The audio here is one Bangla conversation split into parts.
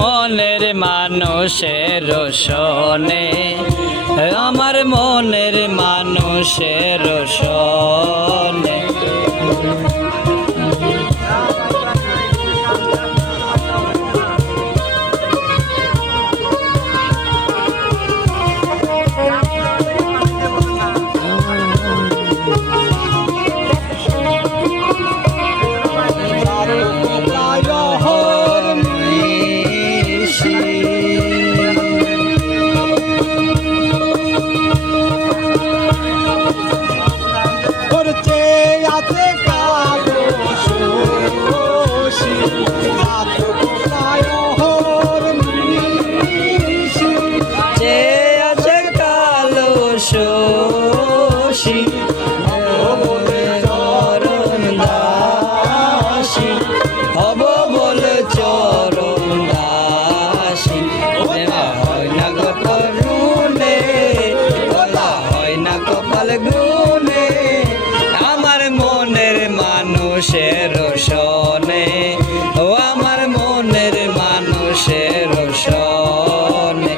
মনের মানুষের রোশনে, আমার মনের মানুষের রোশনে। হব বলে চরণ দাসী, হয় না কপাল গুনে, বলা হয় না কপাল গুনে, আমার মনের মানুষের রোশনে, ও আমার মনের মানুষের রোশনে।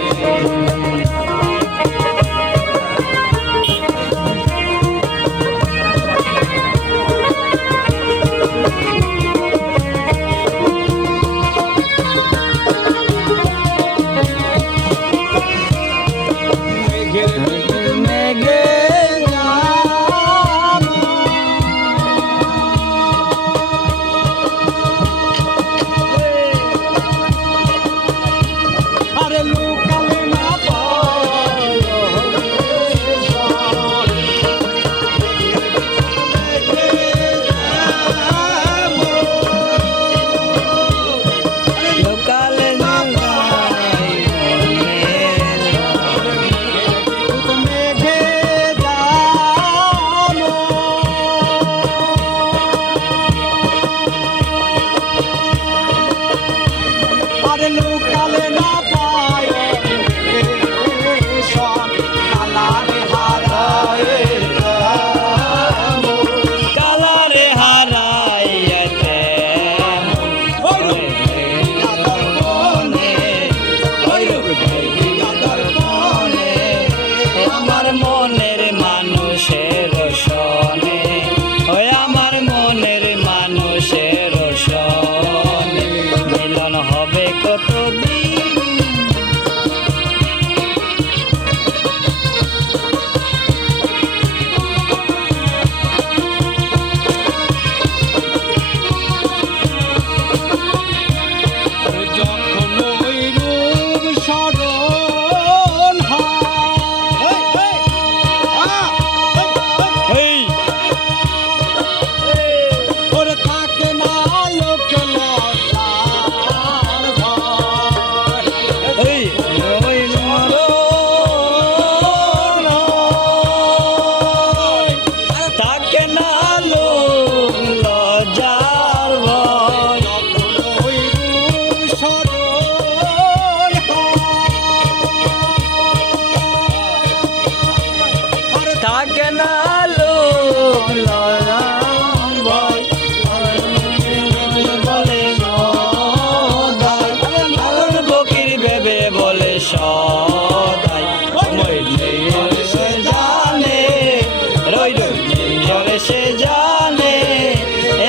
সে জানে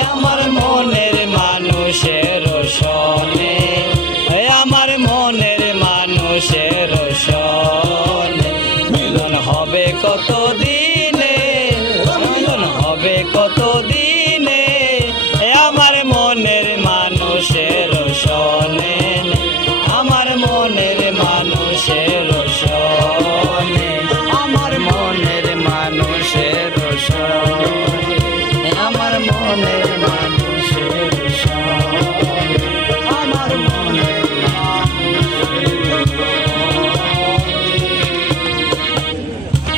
আমার মনের মানুষের রোশনে, আমার মনের মানুষের রোশনে। মিলন হবে কত দিনে, মিলন হবে কত দিন।